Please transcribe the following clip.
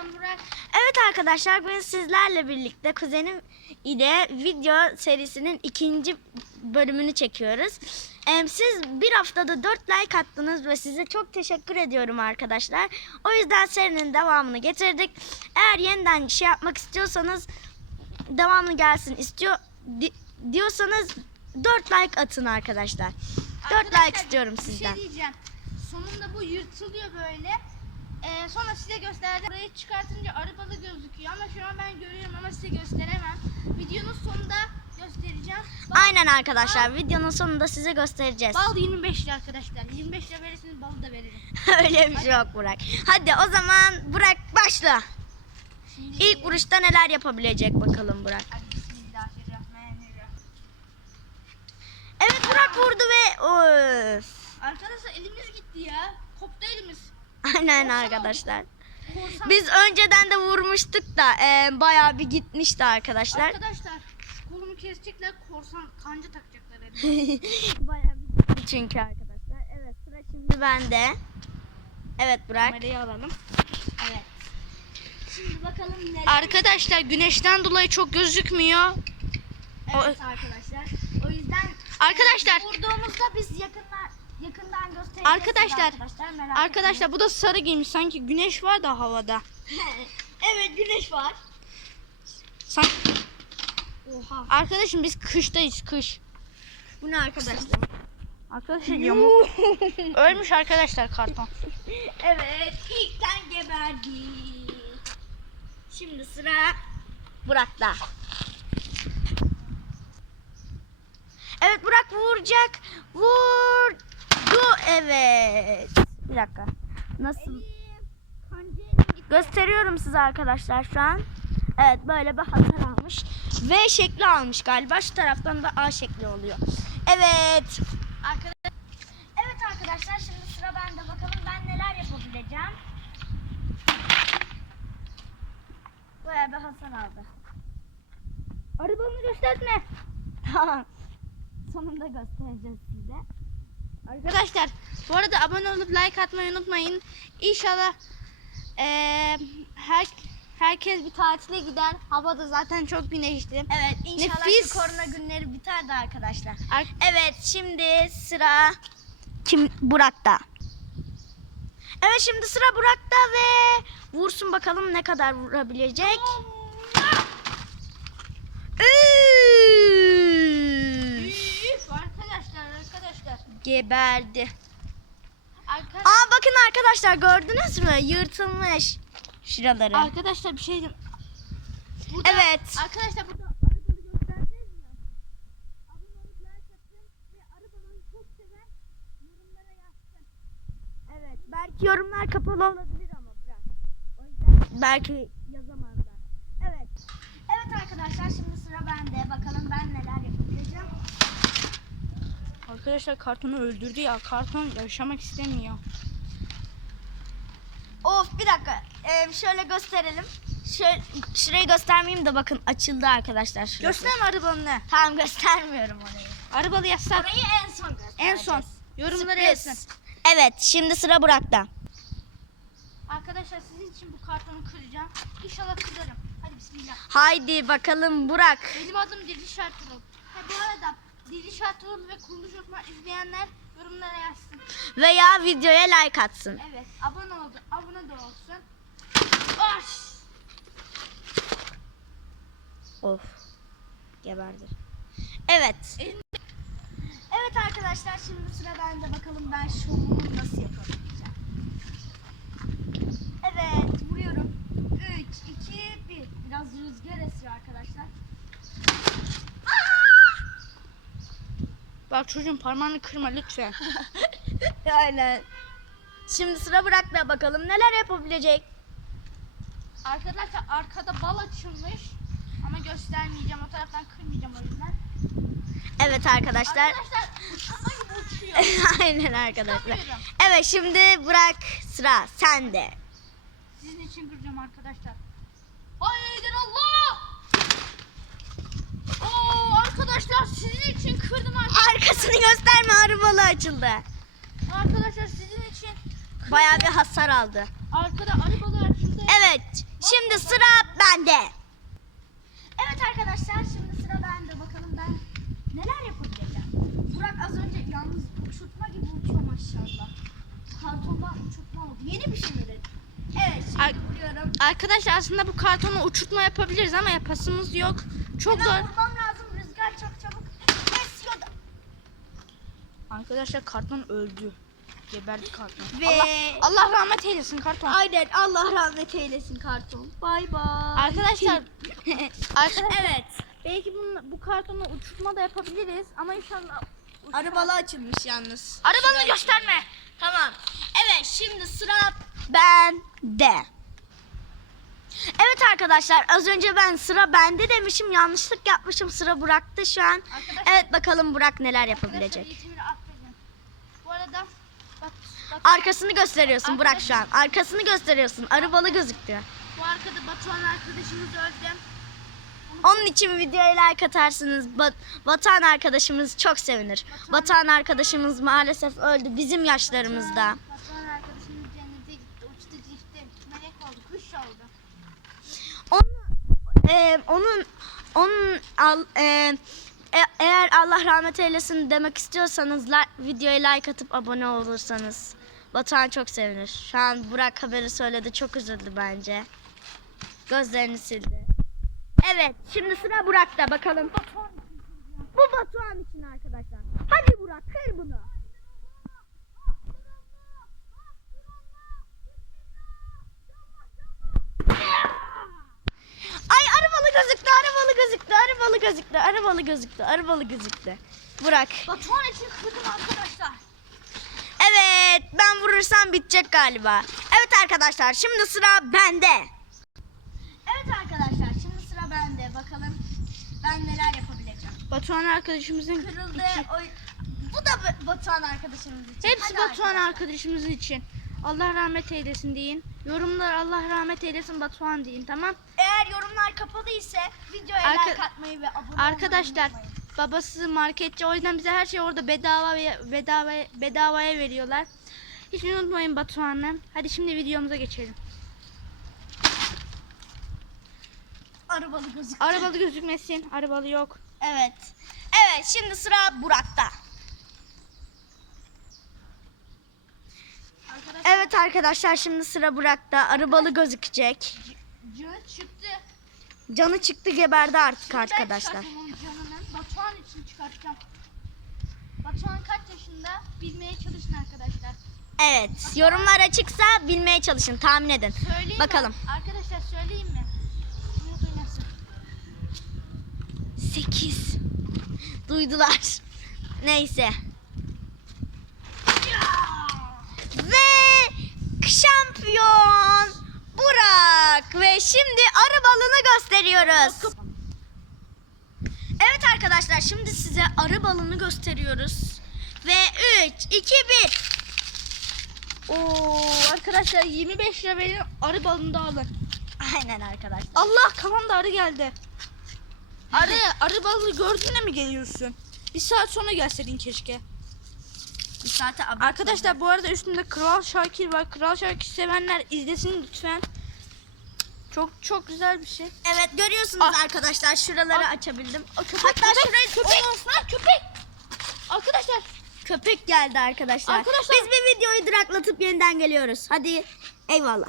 Ben Burak. Evet arkadaşlar bugün sizlerle birlikte kuzenim ile video serisinin ikinci bölümünü çekiyoruz. Siz bir haftada 4 like attınız ve size çok teşekkür ediyorum arkadaşlar. O yüzden serinin devamını getirdik. Eğer yeniden şey yapmak istiyorsanız devamlı gelsin istiyor di- diyorsanız 4 like atın arkadaşlar. 4 Arkadaşlar, like istiyorum sizden. Bir şey diyeceğim. Sonunda bu yırtılıyor böyle. Ee, sonra size gösterdim. Burayı çıkartınca arabalı gözüküyor ama şu an ben görüyorum ama size gösteremem. Videonun sonunda göstereceğim. Bal, Aynen arkadaşlar videonun sonunda size göstereceğiz. bal 25 lira arkadaşlar. 25 lira verirseniz balı da veririm. Öyle bir şey yok Burak. Hadi o zaman Burak başla. Şimdi İlk vuruşta neler yapabilecek bakalım Burak. Hadi. Evet Burak vurdu ve öf. Arkadaşlar elimiz gitti ya. Koptu elimiz. Aynen arkadaşlar. Korsan. Biz önceden de vurmuştuk da e, bayağı bir gitmişti arkadaşlar. Arkadaşlar kolumu kesecekler korsan kanca takacaklar bayağı bir gitti çünkü arkadaşlar. Evet sıra şimdi bende. Evet Burak. Kamerayı alalım. Evet. Şimdi bakalım neler. Arkadaşlar güneşten dolayı çok gözükmüyor. Evet arkadaşlar. O yüzden Arkadaşlar. vurduğumuzda biz yakından yakından göstereceğiz. Arkadaşlar, arkadaşlar, merak Arkadaşlar bu da sarı giymiş sanki güneş var da havada. evet güneş var. Sanki... Oha. Arkadaşım biz kıştayız kış. Bu ne arkadaşlar? Arkadaşlar yamuk. Ölmüş arkadaşlar karton. evet ilkten geberdi. Şimdi sıra Burak'ta. Evet Burak vuracak. Vurdu. Evet. Bir dakika. Nasıl? Gösteriyorum size arkadaşlar şu an. Evet böyle bir hasar almış. V şekli almış galiba. Şu taraftan da A şekli oluyor. Evet. Arkadaşlar Evet arkadaşlar şimdi sıra bende. Bakalım ben neler yapabileceğim. Bayağı bir hasar aldı. arabamı gösterme. Tamam. Sonunda göstereceğiz size. Arkadaşlar bu arada abone olup like atmayı unutmayın. İnşallah eee, her herkes bir tatile gider. Hava da zaten çok güneşli. Evet inşallah Nefis. şu korona günleri biter de arkadaşlar. Ar- Evet şimdi sıra kim Burak'ta. Evet şimdi sıra Burak'ta ve vursun bakalım ne kadar vurabilecek. Üf! Üf, arkadaşlar arkadaşlar. Geberdi. Arkadaşlar, Aa bakın arkadaşlar gördünüz mü? Yırtılmış şuraları. arkadaşlar bir şey diyeyim. Bu da- Evet. Arkadaşlar burada arabanı göstereceğiz ya. Abone olup like atın ve arabanı çok seven yorumlara yazsın. Evet. Belki yorumlar kapalı olabilir ama bırak. O yüzden belki yazamazlar. Evet. Evet arkadaşlar şimdi sıra bende. Bakalım ben. Arkadaşlar kartonu öldürdü ya. Karton yaşamak istemiyor. Of bir dakika. Ee, şöyle gösterelim. Şöyle, şurayı göstermeyeyim de bakın açıldı arkadaşlar. şurası. Gösterme arabanı. Tamam göstermiyorum orayı. Arabalı yazsak. Orayı en son. En son. Yorumlara Sürpriz. yazsın. Evet şimdi sıra Burak'ta. Arkadaşlar sizin için bu kartonu kıracağım. İnşallah kırarım. Hadi bismillah. Haydi bakalım Burak. Benim adım Deli Şartırıl. Ha bu arada Deli Şartırıl ve Kuruluş Osman izleyenler yorumlara yazsın. Veya videoya like atsın. Evet abone oldu. Abone de olsun. Baş. Of. Geberdi. Evet. Evet arkadaşlar şimdi sıra bende. Bakalım ben şovumu nasıl yapabileceğim. Evet vuruyorum. 3, 2, 1. Biraz rüzgar esiyor arkadaşlar. Bak çocuğun parmağını kırma lütfen. Aynen. Şimdi sıra Burak'la bakalım neler yapabilecek. Arkadaşlar arkada bal açılmış. Ama göstermeyeceğim. O taraftan kırmayacağım o yüzden. Evet arkadaşlar. Arkadaşlar uçama gibi uçuyor. Aynen arkadaşlar. Evet şimdi Burak sıra sende. Sizin için kıracağım arkadaşlar. Haydi Allah! Oo arkadaşlar sizin için kırdım arkadaşlar. Arkasını gösterme arabalı açıldı. Arkadaşlar sizin için Bayağı bir hasar aldı. arkada arabalar açıldı. Evet Şimdi sıra bende. Evet arkadaşlar şimdi sıra bende. Bakalım ben neler yapabileceğim. Burak az önce yalnız uçurtma gibi uçuyor maşallah. Kartondan uçurtma oldu. Yeni bir şey mi? Evet şimdi Ay- vuruyorum. Arkadaşlar aslında bu kartonu uçurtma yapabiliriz ama yapasımız yok. Çok Hemen zor. vurmam Arkadaşlar karton öldü. Geberdi karton. Ve- Allah, Allah rahmet eylesin karton. Aynen Allah rahmet eylesin karton. Bay bay. Arkadaşlar, arkadaşlar evet. belki bunu, bu kartonu uçurtma da yapabiliriz ama inşallah Arabalı açılmış yalnız. Arabanı gösterme. Tamam. Evet şimdi sıra bende. Evet arkadaşlar az önce ben sıra bende demişim yanlışlık yapmışım sıra Burak'ta şu an. Arkadaşlar- Evet bakalım Burak neler yapabilecek. eğitimini affedin. Bu arada bak, bak Arkasını gösteriyorsun Burak şu an. Arkasını gösteriyorsun. Arabalı gözüktü. bu arkada Batuhan arkadaşımız öldü. Onun için videoya like atarsınız. Ba- Batuhan arkadaşımız çok sevinir. Batuhan arkadaşımız maalesef öldü bizim yaşlarımızda. Batuhan arkadaşımız cennete gitti. Uçtu gitti. Melek oldu. Kuş oldu. Onun, e, onun, onun al, e, e- eğer Allah rahmet eylesin demek istiyorsanız la, videoya like atıp abone olursanız Batuhan çok sevinir. Şu an Burak haberi söyledi çok üzüldü bence. Gözlerini sildi. Evet şimdi sıra Burak'ta bakalım. Bu Batuhan için arkadaşlar. Hadi Burak kır bunu. Ay arabalı gözüktü, arabalı gözüktü, arabalı gözüktü, arabalı gözüktü, arabalı gözüktü. Burak. Batuhan için kırdım arkadaşlar. Evet, ben vurursam bitecek galiba. Evet arkadaşlar, şimdi sıra bende. Evet arkadaşlar, şimdi sıra bende. Bakalım ben neler yapabileceğim. Batuhan arkadaşımızın Kırıldı. için. Oy. Bu da Batuhan arkadaşımız için. Hepsi Hadi Batuhan arkadaşlar. arkadaşımız için. Allah rahmet eylesin deyin. Yorumlar Allah rahmet eylesin Batuhan deyin tamam. Eğer yorumlar kapalı ise videoya Arka- like atmayı ve abone olmayı Arkadaşlar unutmayın. babası marketçi o yüzden bize her şey orada bedava bedava bedavaya veriyorlar. Hiç unutmayın Batuhan'ı. Hadi şimdi videomuza geçelim. Arabalı gözüktü. Arabalı gözükmesin. Arabalı yok. Evet. Evet şimdi sıra Burak'ta. Arkadaşlar Evet arkadaşlar şimdi sıra Burak'ta. Arabalı gözükecek. canı çıktı. Canı çıktı geberdi artık Ben arkadaşlar. Batuhan için çıkartacağım. Batuhan kaç yaşında bilmeye çalışın arkadaşlar. Evet yorumlar açıksa bilmeye çalışın tahmin edin. Söyleyeyim Bakalım. mi? Arkadaşlar söyleyeyim mi? Bunu duymasın. 8. Duydular. Neyse. Ve şampiyon Burak ve şimdi arabalını gösteriyoruz. Evet arkadaşlar şimdi size arabalını gösteriyoruz. Ve 3 2 1 Oo arkadaşlar 25 lira verin arı balını da alın. Aynen arkadaşlar. Allah kafamda arı geldi. Arı, arı balı gördüğünde mi geliyorsun? Bir saat sonra gelseydin keşke. Abone Arkadaşlar bu arada üstünde Kral Şakir var. Kral Şakir sevenler izlesin lütfen. Çok çok güzel bir şey. Evet görüyorsunuz Ah. arkadaşlar şuraları Ah. açabildim. köpek, Hatta köpek, şurayı köpek. Lan köpek. Arkadaşlar köpek geldi arkadaşlar. Arkadaşlar- Biz bir videoyu duraklatıp yeniden geliyoruz. Hadi eyvallah.